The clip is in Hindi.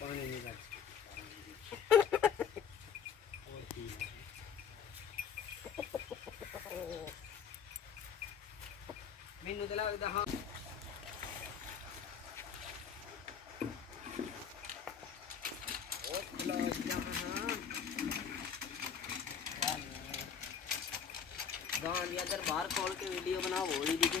पानी नहीं बच मैनू तो लगता हाँ गांधी अगर बाहर खोल के वीडियो बनाओ वो ही दिखे